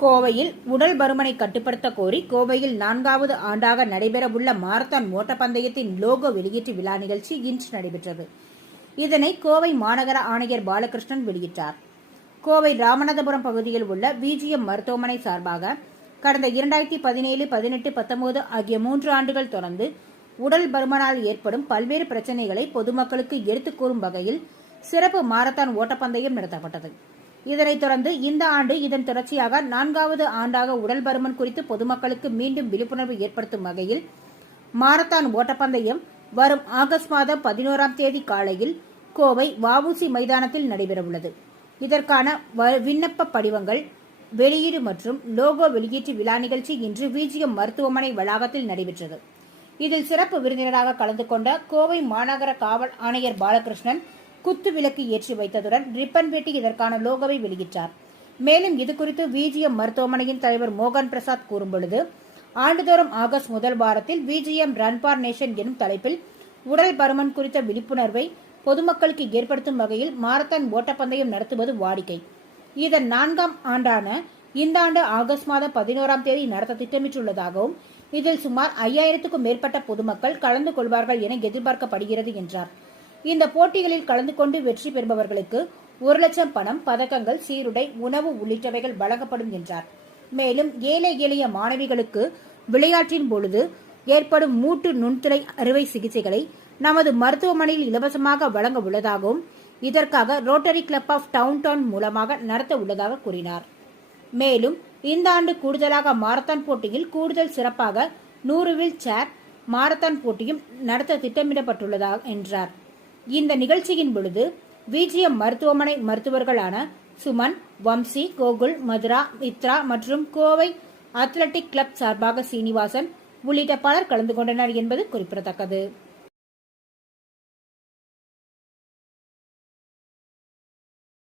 கோவையில் உடல் பருமனை கட்டுப்படுத்த கோரி கோவையில் நான்காவது ஆண்டாக நடைபெறவுள்ள மாரத்தான் ஓட்டப்பந்தயத்தின் லோகோ வெளியீட்டு விழா நிகழ்ச்சி இன்று நடைபெற்றது. இதனை கோவை மாநகர ஆணையர் பாலகிருஷ்ணன் வெளியிட்டார். கோவை ராமநாதபுரம் பகுதியில் உள்ள விஜிஎம் மருத்துவமனை சார்பாக கடந்த இரண்டாயிரத்தி பதினேழு பதினெட்டு பத்தொன்பது ஆகிய மூன்று ஆண்டுகள் தொடர்ந்து உடல் பருமனால் ஏற்படும் பல்வேறு பிரச்சனைகளை பொதுமக்களுக்கு எடுத்துக் கூறும் வகையில் சிறப்பு மாரத்தான் ஓட்டப்பந்தயம் நடத்தப்பட்டது. இதனைத் தொடர்ந்து இந்த ஆண்டு இதன் தொடர்ச்சியாக நான்காவது ஆண்டாக உடல் பருமன் குறித்து பொதுமக்களுக்கு மீண்டும் விழிப்புணர்வு ஏற்படுத்தும் வகையில் மாரத்தான் ஓட்டப்பந்தயம் வரும் ஆகஸ்ட் மாதம் பதினோராம் தேதி காலையில் கோவை வஉசி மைதானத்தில் நடைபெறவுள்ளது. இதற்கான வ- விண்ணப்ப படிவங்கள் வெளியீடு மற்றும் லோகோ வெளியீட்டு விழா நிகழ்ச்சி இன்று விஜிஎம் மருத்துவமனை வளாகத்தில் நடைபெற்றது. இதில் சிறப்பு விருந்தினராக கலந்து கொண்ட கோவை மாநகர காவல் ஆணையர் பாலகிருஷ்ணன் குத்து விளக்கு ஏற்றி வைத்ததுடன் ரிப்பன் வெட்டி இதற்கான லோகோவை வெளியிட்டார். மேலும் இதுகுறித்து விஜிஎம் மருத்துவமனையின் தலைவர் மோகன் பிரசாத் கூறும்பொழுது ஆண்டுதோறும் ஆகஸ்ட் முதல் வாரத்தில் விஜிஎம் ரன் ஃபார் நேஷன் எனும் தலைப்பில் உடல் பருமன் குறித்த விழிப்புணர்வை பொதுமக்களுக்கு ஏற்படுத்தும் வகையில் மாரத்தான் ஓட்டப்பந்தயம் நடத்துவது வாடிக்கை. இதன் நான்காம் ஆண்டான இந்த ஆண்டு ஆகஸ்ட் மாதம் பதினோராம் தேதி நடத்த திட்டமிட்டுள்ளதாகவும் இதில் சுமார் ஐயாயிரத்துக்கும் மேற்பட்ட பொதுமக்கள் கலந்து கொள்வார்கள் என எதிர்பார்க்கப்படுகிறது என்றார். இந்த போட்டிகளில் கலந்து கொண்டு வெற்றி பெறுபவர்களுக்கு ஒரு லட்சம் பணம் பதக்கங்கள் சீருடை உணவு உள்ளிட்டவைகள் வழங்கப்படும் என்றார். மேலும் ஏழை எளிய மாணவிகளுக்கு விளையாட்டின் பொழுது ஏற்படும் மூட்டு நுண்துளை அறுவை சிகிச்சைகளை நமது மருத்துவமனையில் இலவசமாக வழங்க உள்ளதாகவும் இதற்காக Rotary Club of town town மூலமாக நடத்த உள்ளதாக கூறினார். மேலும் இந்த ஆண்டு கூடுதலாக மாரத்தான் போட்டியில் கூடுதல் சிறப்பாக நூறு வீல் சேர் மாரத்தான் போட்டியும் நடத்த திட்டமிடப்பட்டுள்ளதாக என்றார். இந்த நிகழ்ச்சியின் பொழுது விஜிஎம் மருத்துவமனை மருத்துவர்களான சுமன் வம்சி கோகுல் மதுரா மித்ரா மற்றும் கோவை அத்லெட்டிக் கிளப் சார்பாக சீனிவாசன் உள்ளிட்ட பலர் கலந்து கொண்டனர் என்பது குறிப்பிடத்தக்கது.